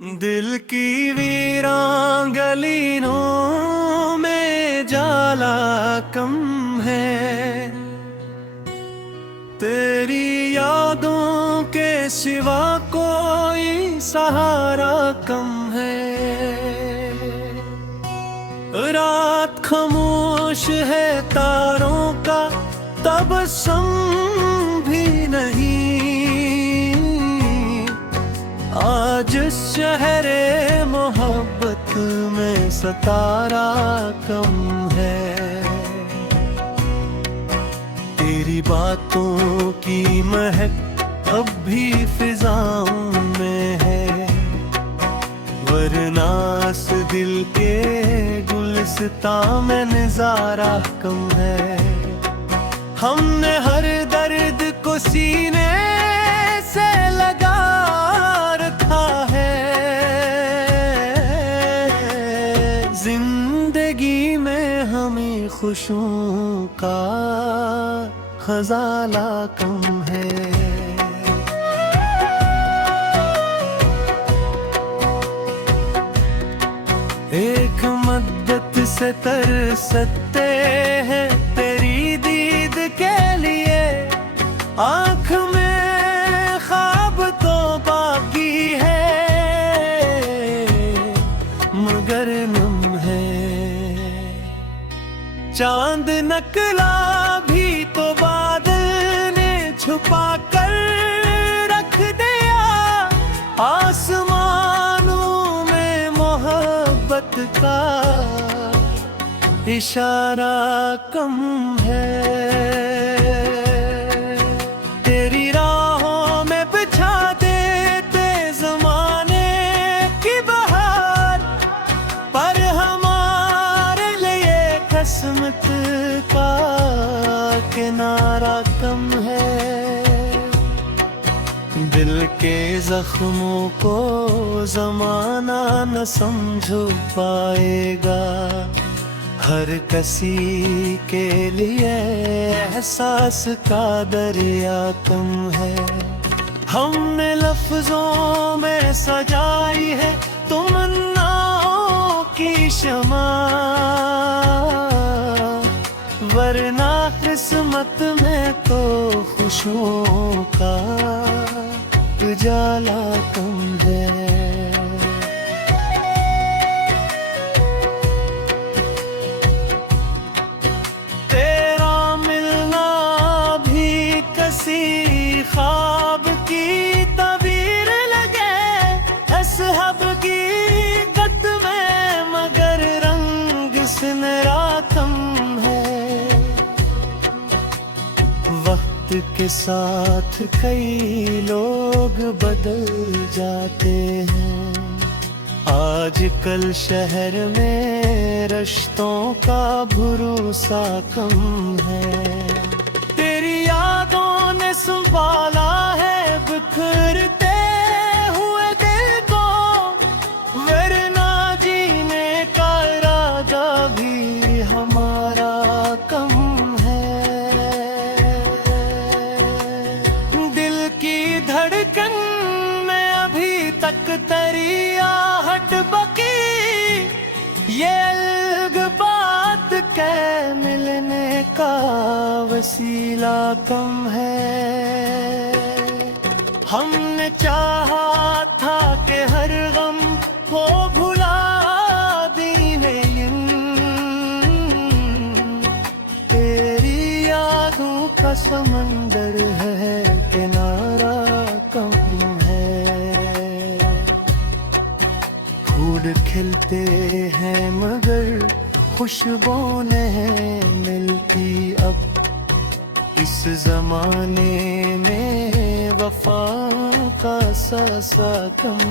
दिल की वीरांगलियों में जाला कम है, तेरी यादों के सिवा कोई सहारा कम है। रात खामोश है, तारों का तबस्सुम भी नहीं। आज शहरे मोहब्बत में सितारा कम है। तेरी बातों की महक अब भी फिजाओं में है, वरना इस दिल के गुलिस्तां में नजारा कम है। हमने हर दर्द को सीने से लगा रखा है, जिंदगी में हमें खुशियों का खजाला कम है। एक मद्दत से तरसते हैं तेरी दीद के लिए, आँख में ख्वाब तो बाकी है मगर नम है। चांद नकला भी तो बादल ने छुपा कर रख दिया, आसमानों में मोहब्बत का इशारा कम है। तेरी राहों में बिछा देते ज़माने की बहार, पर हमारे लिए किस्मत का किनारा कम है। दिल के जख्मों को ज़माना न समझ पाएगा, हर किसी के लिए एहसास का दरिया कम है। हमने लफ्जों में सजाई है तमन्नाओं की शमा, वरना किस्मत में तो खुशियों का उजाला कम है। ख्वाब की तबीर लगे असहब की गत में, मगर रंग सुनहरा कम है। वक्त के साथ कई लोग बदल जाते हैं, आजकल शहर में रिश्तों का भरोसा कम है। तेरी यादों ने संभाला है बिखरते हुए दिल को, वरना जीने का इरादा भी हमारा कम है। दिल की धड़कन में अभी तक तेरी आहट बकी, ये अलग बात के मिलने का वसीला कम है। हमने चाहा था कि हर गम को भुला देने, तेरी यादों का समंदर है किनारा कम है। फूल खिलते हैं मगर खुशबू नहीं मिलती अब, इस जमाने में वफा का सासा कम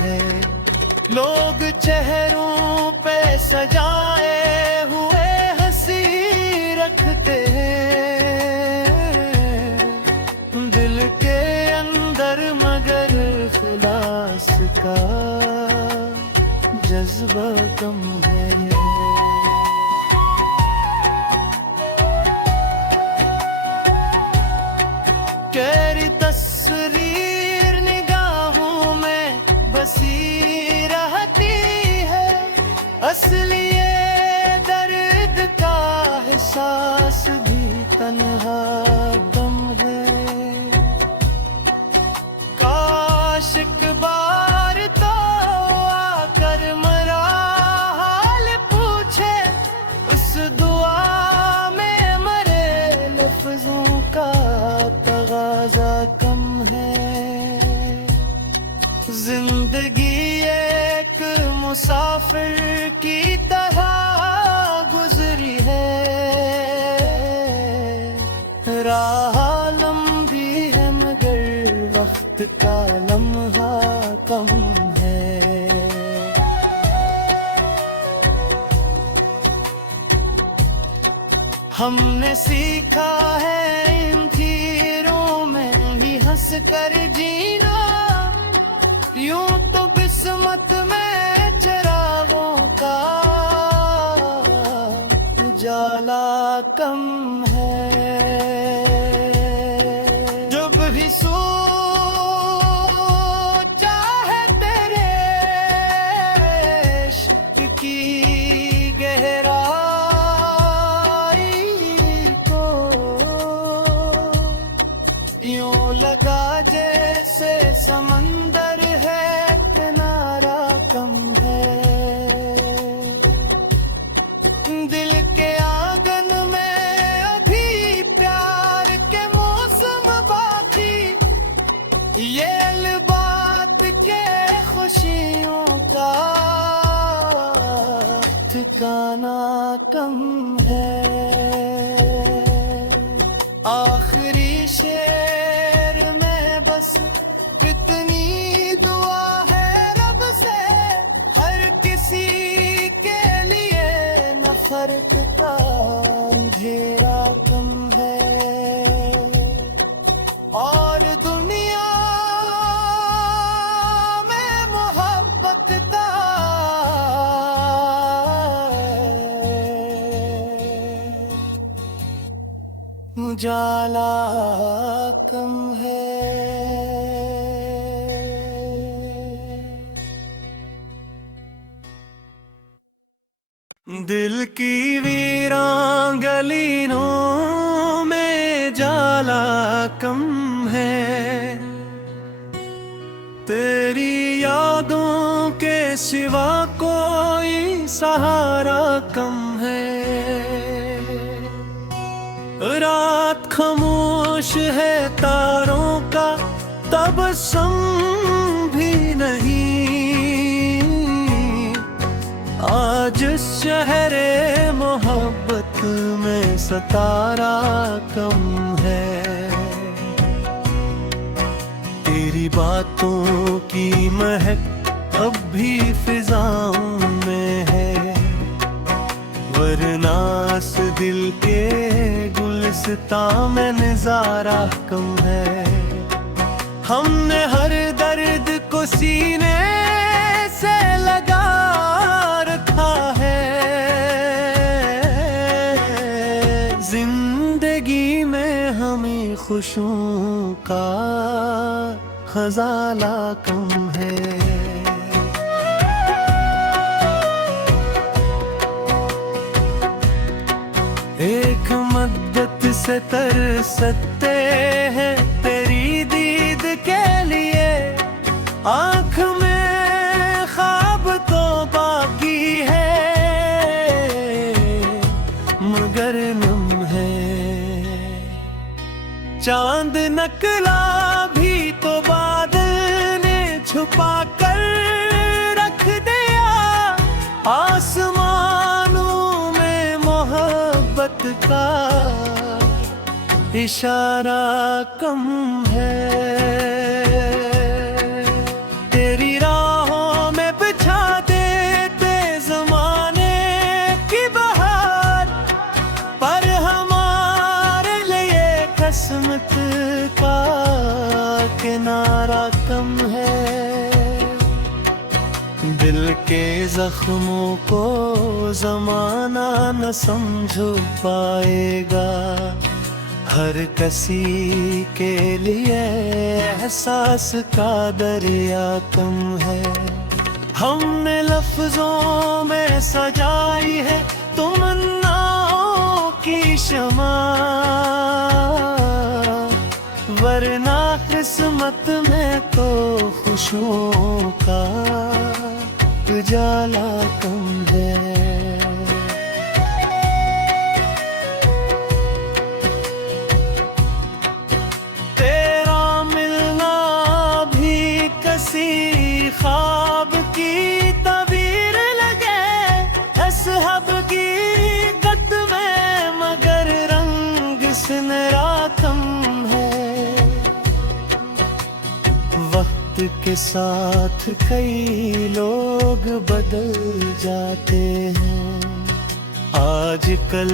है। लोग चेहरों पे सजाए हुए हंसी रखते हैं, दिल के अंदर मगर इखलास का जज्बा कम है। तेरी तस्वीर निगाहों में बसी रहती है, असली ये दर्द का एहसास भी तन्हा गम है। काश एक बार तो आकर मरा हाल पूछे, उस दुआ में मरे लफ्जों का तगाजा कम है। जिंदगी एक मुसाफिर की तरह गुजरी है, राह लंबी है मगर वक्त का लम्हा कम है। हमने सीखा है इन तीरों में ही हंस कर जीना, यूं तो किस्मत में चिरागों का उजाला कम है। जब भी सोचा है तेरे इश्क की गहराई को, यूं लगा जैसे समंदर है किनारा कम है। दिल के आंगन में अभी प्यार के मौसम बाकी, ये अलबात के खुशियों का ठिकाना कम है। आखिरी शेर में बस कितनी दुआ है रब से, हर किसी के लिए नफरत का अंधेरा कम है। और दुनिया में मोहब्बत का उजाला कम है। दिल की वीरान गलियों में जाला कम है, तेरी यादों के सिवा कोई सहारा कम है। रात खामोश है तारों का तबस्सुम भी नहीं, आज शहरे मोहब्बत में सतारा कम है। तेरी बातों की महक अब भी फिजाओं में है, वरना इस दिल के गुलिस्तां में नजारा कम है। हमने हर दर्द को सीने से लगा रखा है, जिंदगी में हमें खुशियों का खजाना कम है। एक मद्दत से तरसते हैं तेरी दीद के लिए, आँख में ख्वाब तो बाकी है मगर नम है। चांद नकला भी तो बादल ने छुपा कर रख दिया, आसमानों में मोहब्बत का इशारा कम है। तेरी राहों में बिछा देते ज़माने की बहार, पर हमारे लिए किस्मत का किनारा कम है। दिल के जख्मों को ज़माना न समझ पाएगा, हर किसी के लिए एहसास का दरिया कम है। हमने लफ्जों में सजाई है तमन्नाओं की शमा, वरना किस्मत में तो खुशियों का उजाला कम है। तेरा मिलना भी किसी ख्वाब की तबीर लगे, असहब की गत में मगर रंग सुनहरा कम है। वक्त के साथ कई लोग बदल जाते हैं, आजकल